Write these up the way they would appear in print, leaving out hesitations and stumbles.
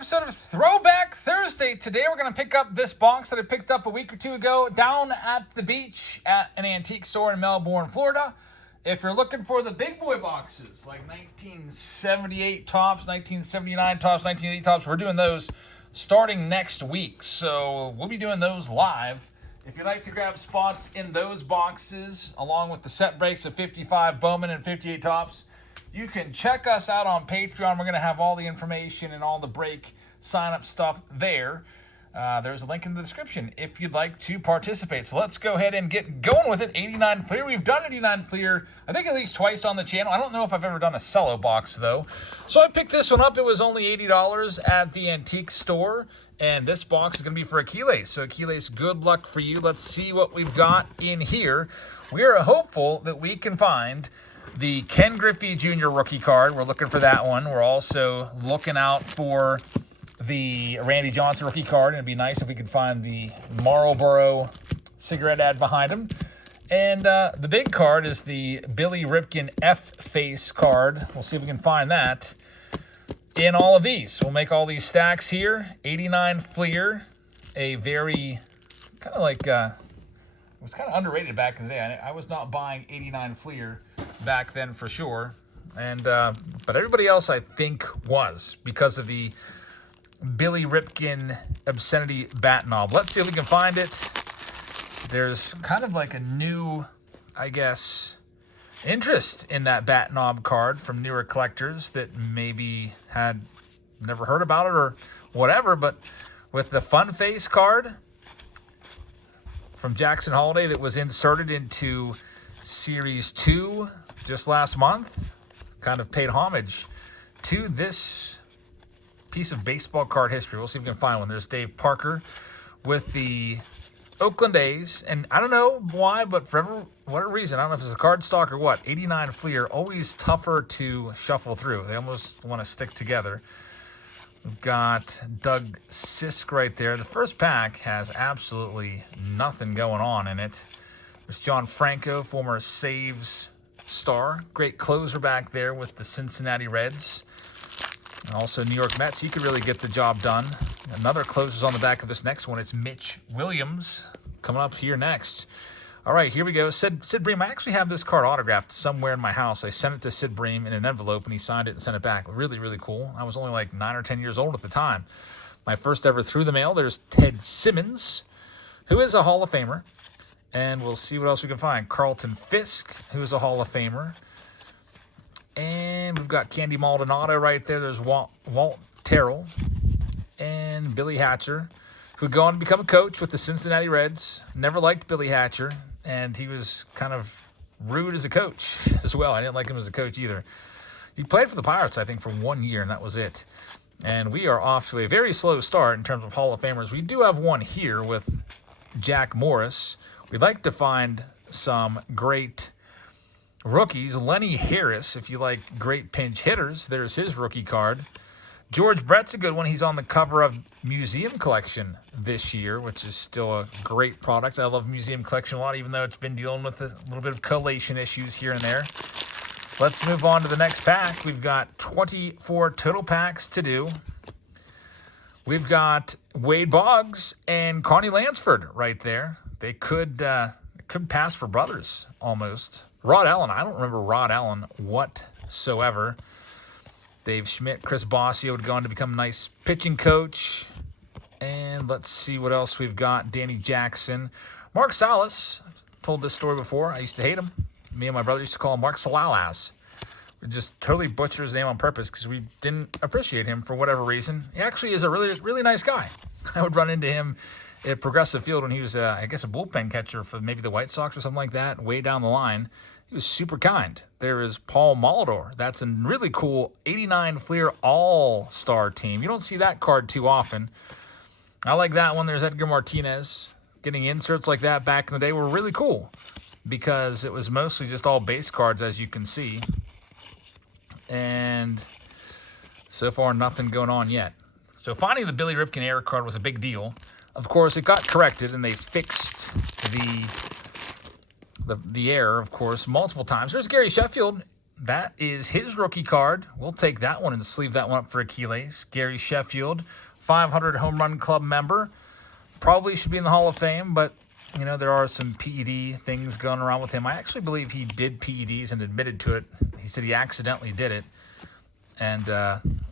episode of Throwback Thursday. Today we're going to pick up this box that I picked up a week or two ago down at the beach at an antique store in Melbourne, Florida. If you're looking for the big boy boxes, like 1978 tops, 1979 tops, 1980 tops, we're doing those starting next week. So we'll be doing those live. If you'd like to grab spots in those boxes, along with the set breaks of 55 Bowman and 58 tops, you can check us out on Patreon. We're going to have all the information and all the break sign-up stuff there. There's a link in the description if you'd like to participate. So let's go ahead and get going with it. 89 FLEER. We've done 89 FLEER, I think, at least twice on the channel. I don't know if I've ever done a CELLO box, though. So I picked this one up. It was only $80 at the antique store. And this box is going to be for Achilles. So Achilles, good luck for you. Let's see what we've got in here. We are hopeful that we can find the Ken Griffey Jr. rookie card. We're looking for that one. We're also looking out for the Randy Johnson rookie card. And it'd be nice if we could find the Marlboro cigarette ad behind him. And the big card is the Billy Ripken F-Face card. We'll see if we can find that in all of these. We'll make all these stacks here. 89 FLEER, a very kind of like, it was kind of underrated back in the day. I was not buying 89 FLEER back then for sure. And but everybody else, I think, was because of the Billy Ripken Obscenity bat knob. Let's see if we can find it. There's kind of like a new, I guess, interest in that bat knob card from newer collectors that maybe had never heard about it or whatever. But with the Fun Face card from Jackson Holiday that was inserted into Series 2 just last month, kind of paid homage to this piece of baseball card history. We'll see if we can find one. There's Dave Parker with the Oakland A's, and I don't know why, but for whatever reason, I don't know if it's a card stock or what, 89 FLEER, always tougher to shuffle through. They almost want to stick together. We've got Doug Sisk right there. The first pack has absolutely nothing going on in it. There's John Franco, former Saves star. Great closer back there with the Cincinnati Reds. And also New York Mets. He could really get the job done. Another closer's on the back of this next one. It's Mitch Williams coming up here next. All right, here we go. Sid Bream. I actually have this card autographed somewhere in my house. I sent it to Sid Bream in an envelope, and he signed it and sent it back. Really, really cool. I was only like 9 or 10 years old at the time. My first ever through the mail. There's Ted Simmons, who is a Hall of Famer. And we'll see what else we can find. Carlton Fisk, who is a Hall of Famer. And we've got Candy Maldonado right there. There's Walt Terrell and Billy Hatcher, who would go on to become a coach with the Cincinnati Reds. Never liked Billy Hatcher, and he was kind of rude as a coach as well. I didn't like him as a coach either. He played for the Pirates, I think, for 1 year, and that was it. And we are off to a very slow start in terms of Hall of Famers. We do have one here with Jack Morris. We'd like to find some great rookies. Lenny Harris, if you like great pinch hitters, there's his rookie card. George Brett's a good one. He's on the cover of Museum Collection this year, which is still a great product. I love Museum Collection a lot, even though it's been dealing with a little bit of collation issues here and there. Let's move on to the next pack. We've got 24 total packs to do. We've got Wade Boggs and Connie Lansford right there. They could pass for brothers almost. Rod Allen, I don't remember Rod Allen whatsoever. Dave Schmidt, Chris Bossio would go on to become a nice pitching coach. And let's see what else we've got. Danny Jackson. Mark Salas, I've told this story before. I used to hate him. Me and my brother used to call him Mark Salalas. We just totally butcher his name on purpose because we didn't appreciate him for whatever reason. He actually is a really, really nice guy. I would run into him at Progressive Field when he was, I guess, a bullpen catcher for maybe the White Sox or something like that, way down the line. He was super kind. There is Paul Molitor. That's a really cool 89 FLEER all-star team. You don't see that card too often. I like that one. There's Edgar Martinez. Getting inserts like that back in the day were really cool because it was mostly just all base cards, as you can see. And so far, nothing going on yet. So finding the Billy Ripken error card was a big deal. Of course, it got corrected, and they fixed the error, of course, multiple times. There's Gary Sheffield. that is his rookie card. We'll take that one and sleeve that one up for Achilles. Gary Sheffield, 500 home run club member. Probably should be in the Hall of Fame, but, you know, there are some PED things going around with him. I actually believe he did PEDs and admitted to it. He said he accidentally did it and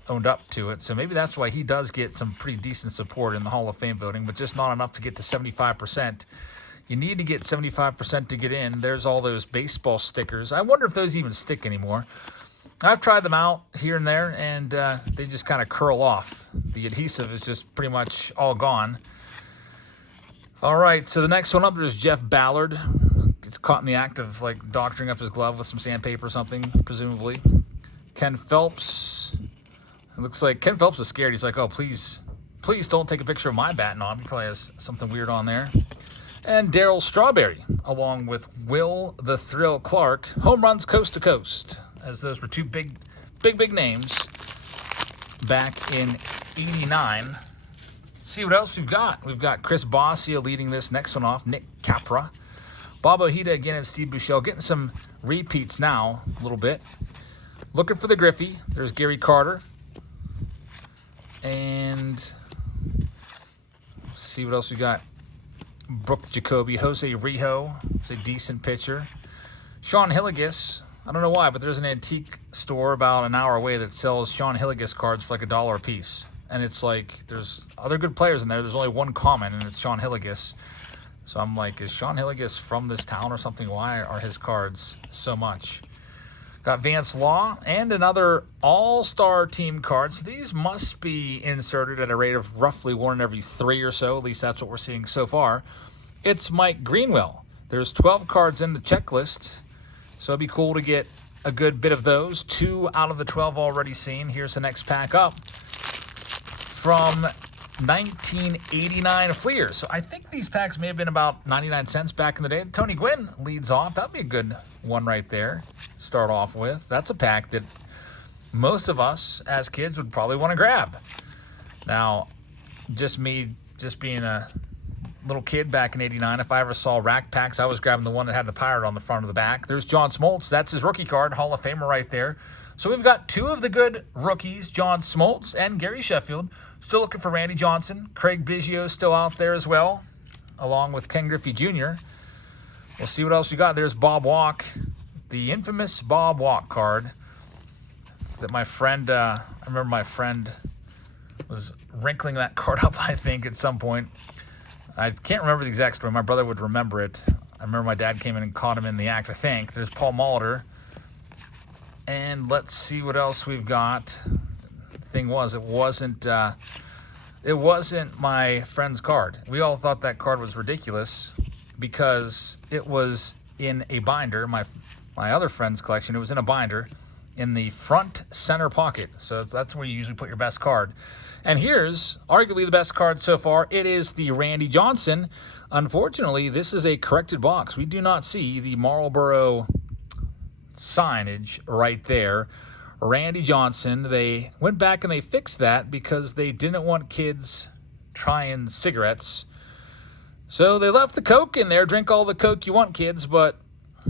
owned up to it. So maybe that's why he does get some pretty decent support in the Hall of Fame voting, but just not enough to get to 75%. You need to get 75% to get in. There's all those baseball stickers. I wonder if those even stick anymore. I've tried them out here and there, and they just kind of curl off. The adhesive is just pretty much all gone. All right, so the next one up, there's Jeff Ballard. Gets caught in the act of, like, doctoring up his glove with some sandpaper or something, presumably. Ken Phelps. It looks like Ken Phelps is scared. He's like, oh, please don't take a picture of my bat knob. He probably has something weird on there. And Darryl Strawberry, along with Will the Thrill Clark. Home runs coast to coast, as those were two big names back in '89. Let's see what else we've got. We've got Chris Bossia leading this next one off. Nick Capra. Bob Ojeda again and Steve Buechele getting some repeats now a little bit. Looking for the Griffey. There's Gary Carter. And let's see what else we got. Brooke Jacoby, Jose Rijo, it's a decent pitcher. Sean Hilligus, I don't know why, but there's an antique store about an hour away that sells Sean Hilligus cards for like $1 a piece. And it's like, there's other good players in there. There's only one common, and it's Sean Hilligus. So I'm like, is Sean Hilligus from this town or something? Why are his cards so much? Got Vance Law and another all-star team card. So these must be inserted at a rate of roughly 1 in every 3 or so. At least that's what we're seeing so far. It's Mike Greenwell. There's 12 cards in the checklist. So it'd be cool to get a good bit of those. 2 out of the 12 already seen. Here's the next pack up from 1989 FLEER. So I think these packs may have been about 99 cents back in the day. Tony Gwynn leads off. That'd be a good one right there. Start off with. That's a pack that most of us as kids would probably want to grab. Now, just me, just being a little kid back in '89, if I ever saw rack packs, I was grabbing the one that had the pirate on the front of the back. There's John Smoltz. That's his rookie card, Hall of Famer right there. So we've got 2 of the good rookies, John Smoltz and Gary Sheffield. Still looking for Randy Johnson. Craig Biggio still out there as well, along with Ken Griffey Jr. We'll see what else we got. There's Bob Walk, the infamous Bob Walk card that my friend, I remember my friend was wrinkling that card up, I think, at some point. I can't remember the exact story. My brother would remember it. I remember my dad came in and caught him in the act, I think. There's Paul Molitor. And let's see what else we've got. The thing was, it wasn't my friend's card. We all thought that card was ridiculous because it was in a binder. My other friend's collection, it was in a binder in the front center pocket. So that's where you usually put your best card. And here's arguably the best card so far. It is the Randy Johnson. Unfortunately, this is a corrected box. We do not see the Marlboro signage right there. Randy Johnson, they went back and they fixed that because they didn't want kids trying cigarettes. So they left the Coke in there. Drink all the Coke you want, kids, but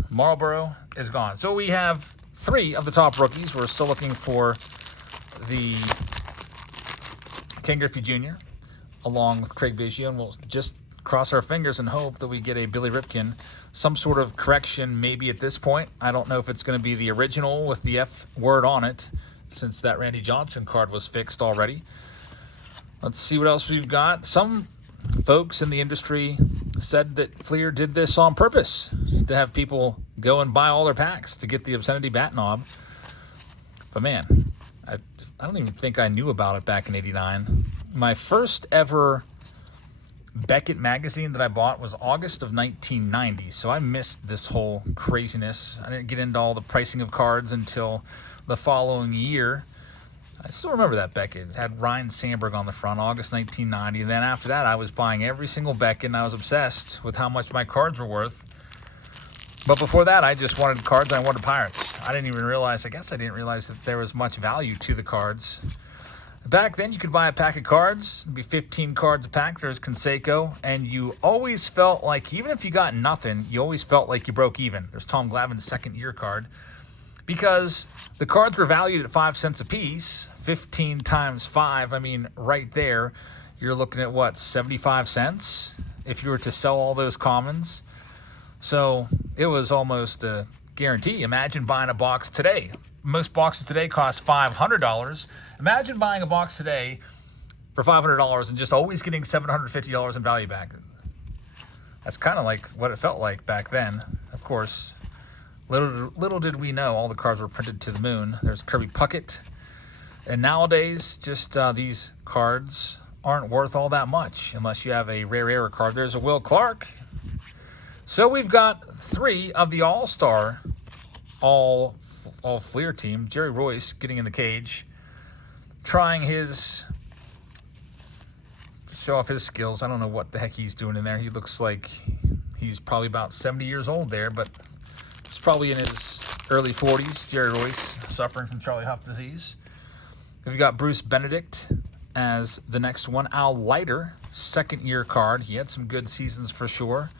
Marlboro is gone. So we have 3 of the top rookies. We're still looking for the Ken Griffey Jr. along with Craig Biggio, and we'll just cross our fingers and hope that we get a Billy Ripken, some sort of correction maybe at this point. I don't know if it's going to be the original with the F word on it, since that Randy Johnson card was fixed already. Let's see what else we've got. Some folks in the industry said that FLEER did this on purpose to have people go and buy all their packs to get the Obscenity bat knob. But man, I don't even think I knew about it back in '89. My first ever Beckett magazine that I bought was August of 1990, so I missed this whole craziness. I didn't get into all the pricing of cards until the following year. I still remember that Beckett. It had Ryan Sandberg on the front, August 1990. And then after that, I was buying every single Beckett, and I was obsessed with how much my cards were worth. But before that, I just wanted cards, and I wanted Pirates. I didn't realize that there was much value to the cards. Back then, you could buy a pack of cards. It'd be 15 cards a pack. There's Canseco, and you always felt like, even if you got nothing, you always felt like you broke even. There's Tom Glavine's second-year card. because the cards were valued at 5 cents a piece. 15 times 5, I mean, right there, you're looking at what, 75 cents if you were to sell all those commons. So it was almost a guarantee. Imagine buying a box today. Most boxes today cost $500. Imagine buying a box today for $500 and just always getting $750 in value back. That's kind of like what it felt like back then. Of course, little did we know all the cards were printed to the moon. There's Kirby Puckett. And nowadays, just these cards aren't worth all that much unless you have a rare error card. There's a Will Clark. So we've got 3 of the All-Star, all FLEER team. Jerry Royce getting in the cage, trying show off his skills. I don't know what the heck he's doing in there. He looks like he's probably about 70 years old there, but he's probably in his early 40s. Jerry Royce, suffering from Charlie Huff disease. We've got Bruce Benedict as the next one. Al Leiter, second-year card. He had some good seasons for sure.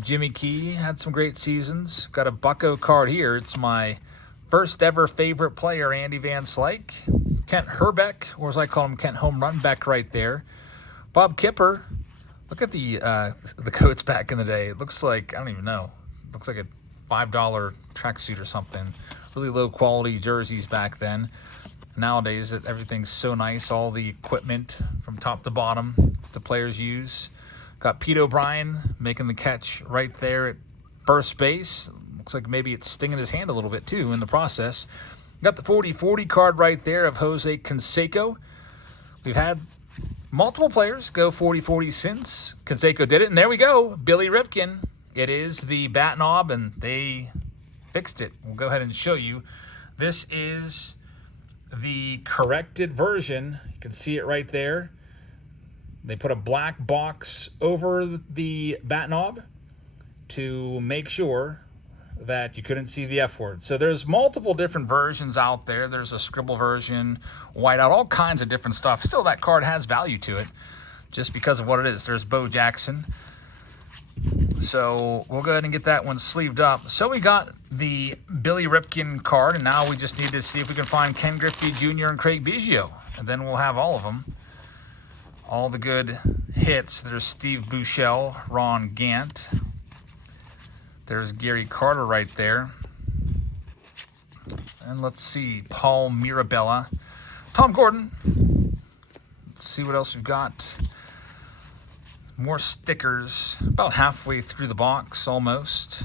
Jimmy Key had some great seasons. Got a Bucko card here. It's my first ever favorite player, Andy Van Slyke. Kent Herbeck, or as I call him, Kent Home Run Beck right there. Bob Kipper. Look at the coats back in the day. It looks like, I don't even know. It looks like a $5 tracksuit or something. Really low quality jerseys back then. Nowadays, everything's so nice. All the equipment from top to bottom the players use. Got Pete O'Brien making the catch right there at first base. Looks like maybe it's stinging his hand a little bit, too, in the process. Got the 40-40 card right there of Jose Canseco. We've had multiple players go 40-40 since Canseco did it. And there we go, Billy Ripken. It is the bat knob, and they fixed it. We'll go ahead and show you. This is the corrected version. You can see it right there. They put a black box over the bat knob to make sure that you couldn't see the F word. So there's multiple different versions out there. There's a scribble version, whiteout, all kinds of different stuff. Still, that card has value to it just because of what it is. There's Bo Jackson. So we'll go ahead and get that one sleeved up. So we got the Billy Ripken card, and now we just need to see if we can find Ken Griffey Jr. and Craig Biggio, and then we'll have all of them. All the good hits. There's Steve Buechele, Ron Gant. There's Gary Carter right there. And let's see, Paul Mirabella. Tom Gordon. Let's see what else we've got. More stickers, about halfway through the box, almost.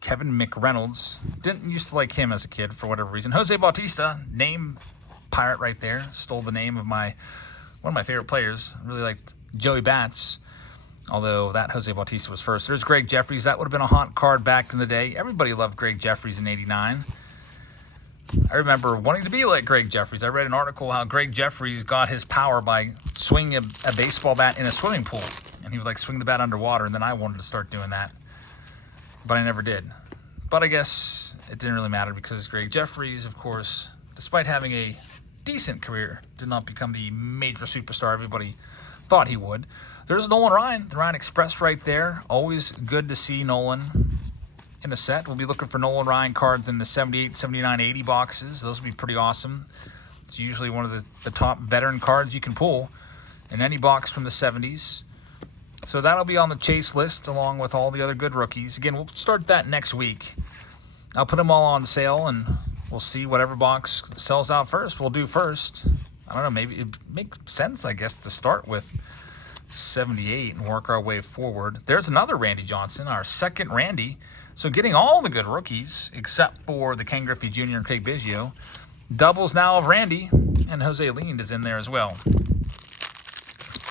Kevin McReynolds. Didn't used to like him as a kid for whatever reason. Jose Bautista, name pirate right there. Stole the name of one of my favorite players. Really liked Joey Bats, although that Jose Bautista was first. There's Greg Jeffries. That would have been a hot card back in the day. Everybody loved Greg Jeffries in '89. I remember wanting to be like Greg Jeffries. I read an article how Greg Jeffries got his power by swinging a baseball bat in a swimming pool. And he would like swing the bat underwater, and then I wanted to start doing that. But I never did. But I guess it didn't really matter because Greg Jeffries, of course, despite having a decent career, did not become the major superstar everybody thought he would. There's Nolan Ryan, the Ryan Express right there. Always good to see Nolan in a set. We'll be looking for Nolan Ryan cards in the 78, 79, 80 boxes. Those would be pretty awesome. It's usually one of the top veteran cards you can pull in any box from the 70s. So that'll be on the chase list along with all the other good rookies. Again, we'll start that next week. I'll put them all on sale, and we'll see whatever box sells out first. We'll do first. I don't know, maybe it makes sense, I guess, to start with 78 and work our way forward. There's another Randy Johnson, our second Randy. So getting all the good rookies, except for the Ken Griffey Jr. and Craig Biggio. Doubles now of Randy, and Jose Lind is in there as well.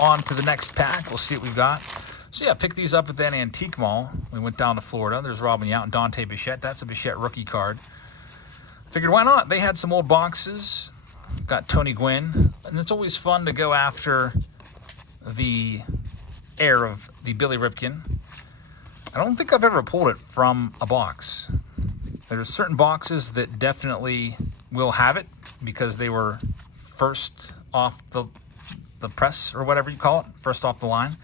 On to the next pack. We'll see what we've got. So yeah, pick these up at that antique mall. We went down to Florida. There's Robin Yount and Dante Bichette. That's a Bichette rookie card. Figured why not? They had some old boxes. Got Tony Gwynn. And it's always fun to go after the heir of the Billy Ripken. I don't think I've ever pulled it from a box. There's certain boxes that definitely will have it because they were first off the press or whatever you call it, first off the line.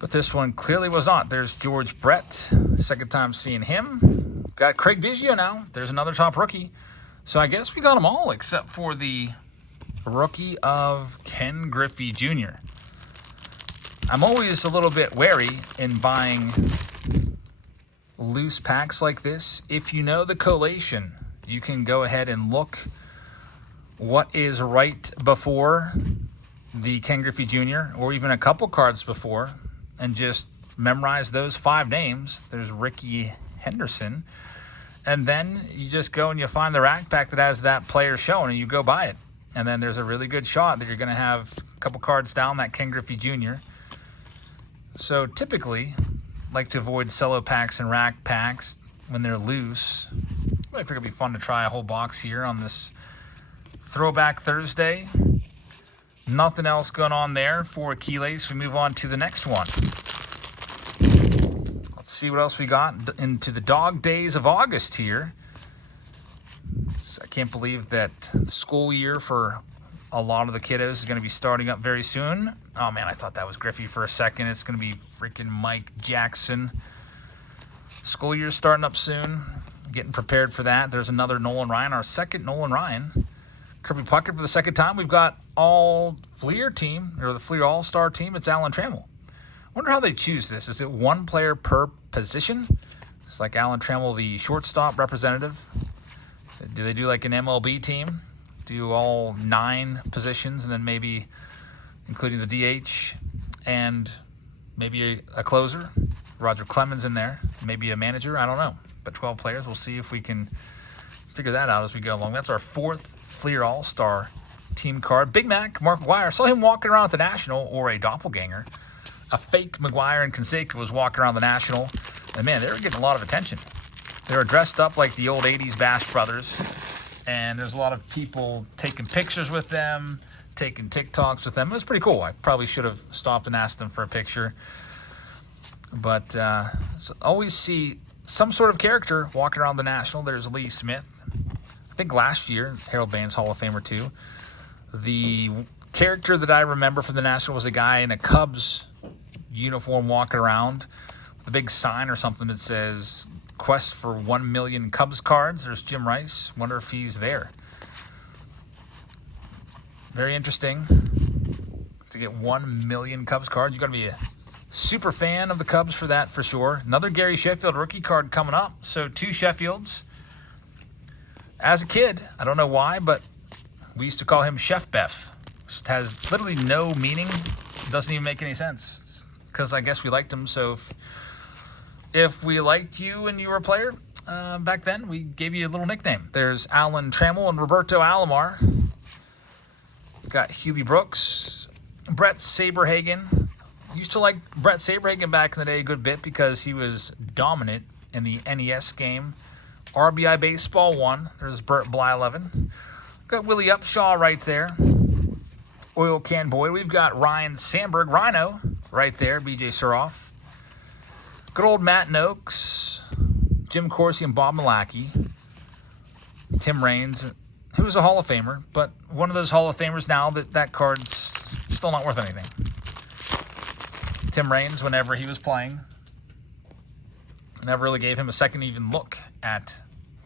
But this one clearly was not. There's George Brett. Second time seeing him. Got Craig Biggio now. There's another top rookie. So I guess we got them all except for the rookie of Ken Griffey Jr. I'm always a little bit wary in buying loose packs like this. If you know the collation, you can go ahead and look what is right before the Ken Griffey Jr. or even a couple cards before and just memorize those 5 names. There's Ricky Henderson. And then you just go and you find the rack pack that has that player shown and you go buy it. And then there's a really good shot that you're going to have a couple cards down that Ken Griffey Jr. So typically, like to avoid cello packs and rack packs when they're loose. I think it'd be fun to try a whole box here on this Throwback Thursday. Nothing else going on there for Keyless. We move on to the next one. Let's see what else we got into the dog days of August here. I can't believe that the school year for a lot of the kiddos is going to be starting up very soon. Oh man, I thought that was Griffey for a second. It's going to be freaking Mike Jackson. School year's starting up soon. Getting prepared for that. There's another Nolan Ryan, our second Nolan Ryan. Kirby Puckett for the second time. We've got all FLEER team, or the FLEER All-Star team. It's Alan Trammell. I wonder how they choose this. Is it one player per position? It's like Alan Trammell, the shortstop representative. Do they do like an MLB team? Do all 9 positions and then maybe including the DH and maybe a closer? Roger Clemens in there. Maybe a manager. I don't know. But 12 players. We'll see if we can figure that out as we go along. That's our 4th FLEER All-Star team card. Big Mac, Mark McGuire. Saw him walking around at the National, or a doppelganger. A fake McGuire and Canseco was walking around the National. And man, they were getting a lot of attention. They were dressed up like the old 80s Bash Brothers. And there's a lot of people taking pictures with them, taking TikToks with them. It was pretty cool. I probably should have stopped and asked them for a picture. But so always see some sort of character walking around the National. There's Lee Smith. I think last year, Harold Baines, Hall of Famer too. The character that I remember from the National was a guy in a Cubs uniform walking around with a big sign or something that says, "Quest for 1 million Cubs cards." There's Jim Rice. Wonder if he's there. Very interesting to get 1 million Cubs cards. You got to be a super fan of the Cubs for that, for sure. Another Gary Sheffield rookie card coming up. So 2 Sheffields. As a kid, I don't know why, but we used to call him Chef Beff. It has literally no meaning. It doesn't even make any sense. Because I guess we liked him. So if we liked you and you were a player back then, we gave you a little nickname. There's Alan Trammell and Roberto Alomar. Got Hubie Brooks. Brett Saberhagen. Used to like Brett Saberhagen back in the day a good bit because he was dominant in the NES game. RBI Baseball 1. There's Burt Bly 11. Got Willie Upshaw right there. Oil Can Boy. We've got Ryan Sandberg, Rhino, right there. BJ Suroff. Good old Matt Noakes. Jim Corsi and Bob Malachy. Tim Raines, who was a Hall of Famer, but one of those Hall of Famers now that card's still not worth anything. Tim Raines, whenever he was playing, never really gave him a second even look at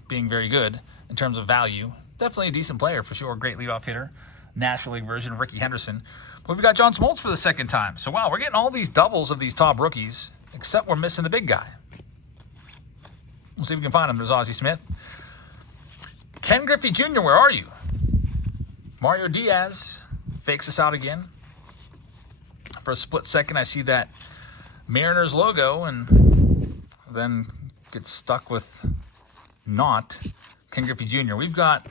being very good in terms of value. Definitely a decent player for sure. Great leadoff hitter. National League version of Ricky Henderson. But we've got John Smoltz for the second time. So wow, we're getting all these doubles of these top rookies, except we're missing the big guy. We'll see if we can find him. There's Ozzie Smith. Ken Griffey Jr., where are you? Mario Diaz fakes us out again. For a split second, I see that Mariners logo and then get stuck with not Ken Griffey Jr. We've got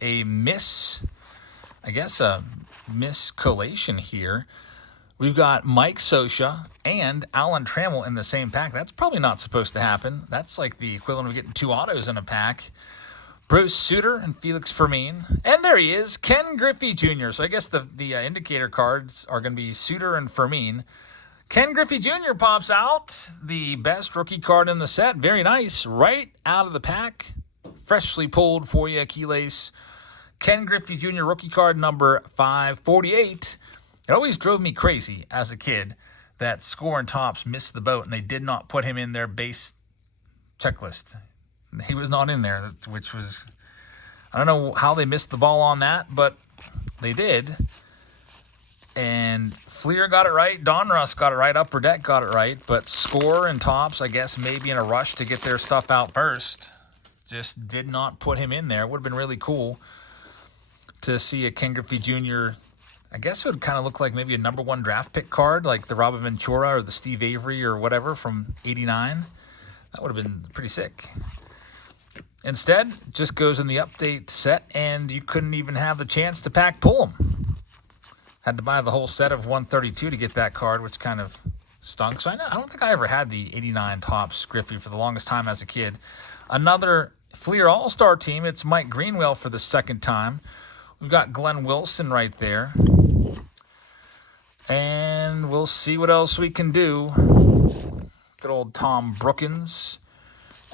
a miscollation here. We've got Mike Scioscia and Alan Trammell in the same pack. That's probably not supposed to happen. That's like the equivalent of getting 2 autos in a pack. Bruce Sutter and Felix Fermin. And there he is, Ken Griffey Jr. So I guess the indicator cards are going to be Sutter and Fermin. Ken Griffey Jr. pops out. The best rookie card in the set. Very nice. Right out of the pack. Freshly pulled for you, Keyless. Ken Griffey Jr. rookie card number 548. It always drove me crazy as a kid that Score and Tops missed the boat, and they did not put him in their base checklist. He was not in there, which was, I don't know how they missed the ball on that, but they did. And FLEER got it right. Donruss got it right. Upper Deck got it right. But Score and Tops, I guess, maybe in a rush to get their stuff out first, just did not put him in there. It would have been really cool to see a Ken Griffey Jr., I guess it would kind of look like maybe a #1 draft pick card, like the Robin Ventura or the Steve Avery or whatever from '89. That would have been pretty sick. Instead, just goes in the update set, and you couldn't even have the chance to pack pull them. Had to buy the whole set of 132 to get that card, which kind of stunk. So I don't think I ever had the '89 Topps Griffey for the longest time as a kid. Another FLEER All-Star team. It's Mike Greenwell for the second time. We've got Glenn Wilson right there. And we'll see what else we can do. Good old Tom Brookins.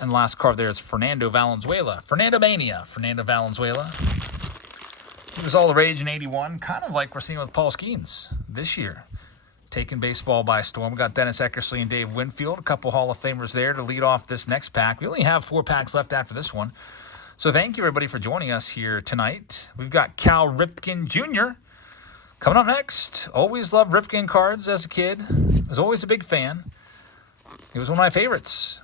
And last card there is Fernando Valenzuela. Fernando Mania. Fernando Valenzuela. He was all the rage in '81, kind of like we're seeing with Paul Skeens this year. Taking baseball by storm. We got Dennis Eckersley and Dave Winfield, a couple Hall of Famers there to lead off this next pack. We only have 4 packs left after this one. So thank you, everybody, for joining us here tonight. We've got Cal Ripken Jr. coming up next. Always loved Ripken cards as a kid. Was always a big fan. He was one of my favorites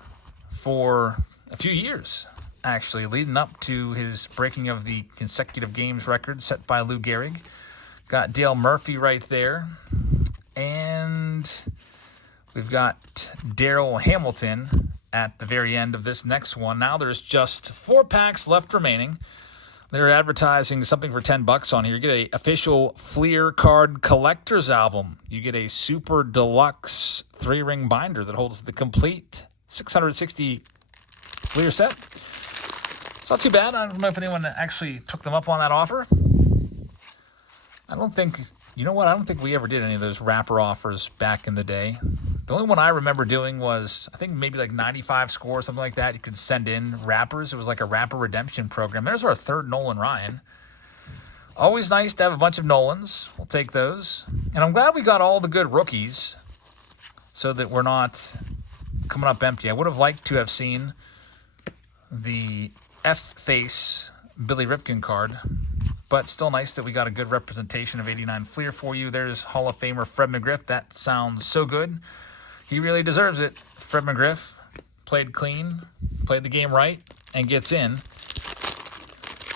for a few years, actually, leading up to his breaking of the consecutive games record set by Lou Gehrig. Got Dale Murphy right there. And we've got Darryl Hamilton at the very end of this next one. Now there's just 4 packs left remaining. They're advertising something for $10 on here. You get a official FLEER card collector's album. You get a super deluxe 3-ring binder that holds the complete 660 FLEER set. It's not too bad. I don't know if anyone actually took them up on that offer. I don't think, you know what? I don't think we ever did any of those wrapper offers back in the day. The only one I remember doing was, I think maybe like 95 score or something like that. You could send in wrappers. It was like a wrapper redemption program. There's our 3rd Nolan Ryan. Always nice to have a bunch of Nolans. We'll take those. And I'm glad we got all the good rookies so that we're not coming up empty. I would have liked to have seen the F-Face Billy Ripken card, but still nice that we got a good representation of '89 FLEER for you. There's Hall of Famer Fred McGriff. That sounds so good. He really deserves it. Fred McGriff played clean, played the game right, and gets in.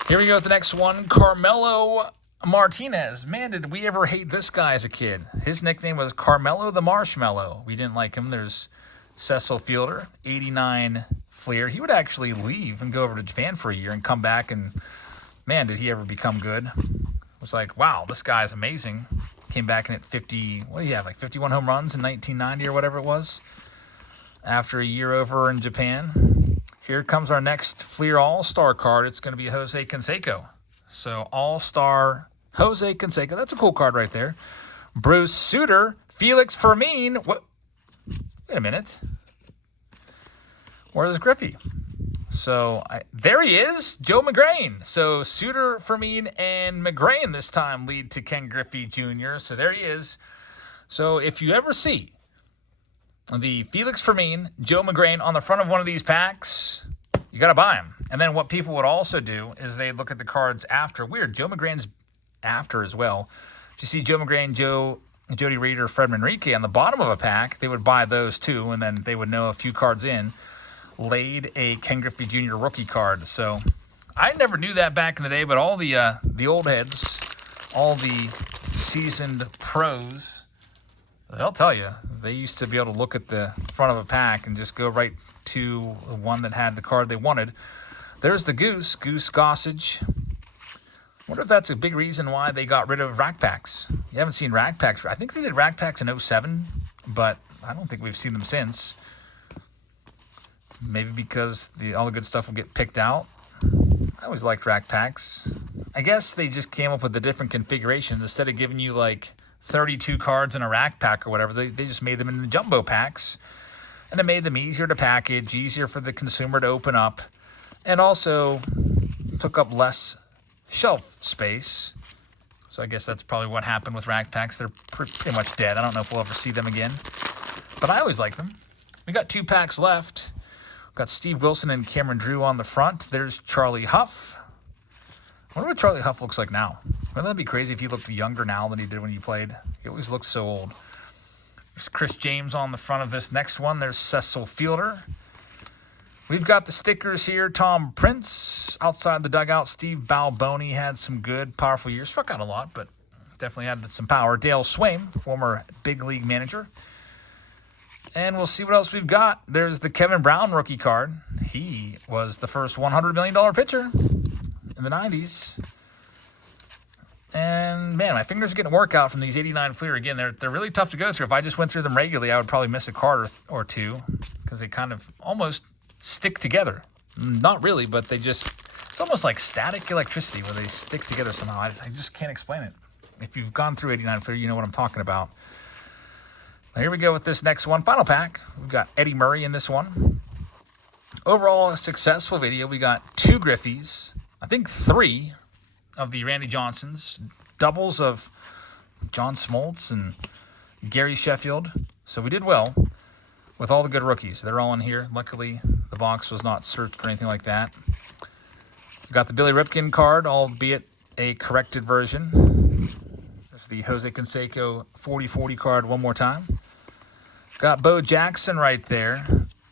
Here we go with the next one, Carmelo Martinez. Man, did we ever hate this guy as a kid. His nickname was Carmelo the Marshmallow. We didn't like him. There's Cecil Fielder, '89 FLEER. He would actually leave and go over to Japan for a year and come back, and man, did he ever become good. It was like, wow, this guy's amazing. Came back and hit 50, what do you have, like 51 home runs in 1990 or whatever it was, after a year over in Japan. Here comes our next FLEER All-Star card. It's going to be Jose Canseco. So All-Star Jose Canseco. That's a cool card right there. Bruce Sutter, Felix Fermin. What? Wait a minute. Where's Griffey? So there he is, Joe McGrain. So Suter, Fermin, and McGrain this time lead to Ken Griffey Jr. So there he is. So if you ever see the Felix Fermin, Joe McGrain on the front of one of these packs, you got to buy them. And then what people would also do is they'd look at the cards after. Weird, Joe McGrain's after as well. If you see Joe McGrain, Jody Reeder, Fred Manrique on the bottom of a pack, they would buy those too, and then they would know a few cards in laid a Ken Griffey Jr. rookie card. So I never knew that back in the day, but all the old heads, all the seasoned pros, they'll tell you, they used to be able to look at the front of a pack and just go right to the one that had the card they wanted. There's the Goose Gossage. Wonder if that's a big reason why they got rid of rack packs. You haven't seen rack packs. I think they did rack packs in '07, but I don't think we've seen them since. Maybe because all the good stuff will get picked out. I always liked rack packs. I guess they just came up with a different configuration. Instead of giving you like 32 cards in a rack pack or whatever, they just made them in the jumbo packs. And it made them easier to package, easier for the consumer to open up, and also took up less shelf space. So I guess that's probably what happened with rack packs. They're pretty much dead. I don't know if we'll ever see them again. But I always like them. We got 2 packs left. We've got Steve Wilson and Cameron Drew on the front. There's Charlie Huff. I wonder what Charlie Huff looks like now. Wouldn't that be crazy if he looked younger now than he did when he played? He always looks so old. There's Chris James on the front of this next one. There's Cecil Fielder. We've got the stickers here. Tom Prince outside the dugout. Steve Balboni had some good, powerful years. Struck out a lot, but definitely had some power. Dale Swaim, former big league manager. And we'll see what else we've got. There's the Kevin Brown rookie card. He was the first $100 million pitcher in the 90s. And, man, my fingers are getting a workout from these 89 FLEER. Again, they're really tough to go through. If I just went through them regularly, I would probably miss a card or two because they kind of almost stick together. Not really, but they just, it's almost like static electricity where they stick together somehow. I just can't explain it. If you've gone through 89 FLEER, you know what I'm talking about. Now, here we go with this next one. Final pack. We've got Eddie Murray in this one. Overall, a successful video. We got 2 Griffies. I think 3 of the Randy Johnsons. Doubles of John Smoltz and Gary Sheffield. So we did well with all the good rookies. They're all in here. Luckily, the box was not searched or anything like that. We got the Billy Ripken card, albeit a corrected version. There's the Jose Canseco 40-40 card one more time. Got Bo Jackson right there.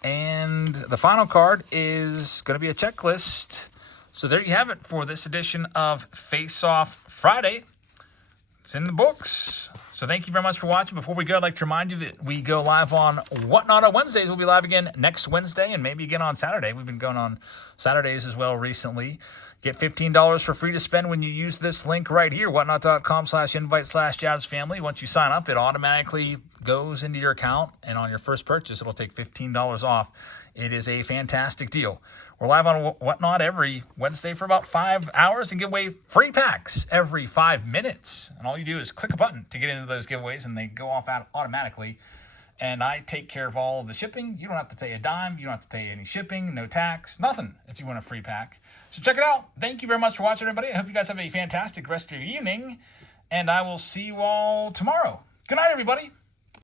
And the final card is going to be a checklist. So there you have it for this edition of Face Off Friday. It's in the books. So thank you very much for watching. Before we go, I'd like to remind you that we go live on Whatnot on Wednesdays. We'll be live again next Wednesday and maybe again on Saturday. We've been going on Saturdays as well recently. Get $15 for free to spend when you use this link right here, whatnot.com/invite/JavsFamily. Once you sign up, it automatically goes into your account, and on your first purchase, it'll take $15 off. It is a fantastic deal. We're live on Whatnot every Wednesday for about 5 hours and give away free packs every 5 minutes. And all you do is click a button to get into those giveaways, and they go off automatically. And I take care of all of the shipping. You don't have to pay a dime. You don't have to pay any shipping, no tax, nothing if you want a free pack. So check it out. Thank you very much for watching, everybody. I hope you guys have a fantastic rest of your evening, and I will see you all tomorrow. Good night, everybody.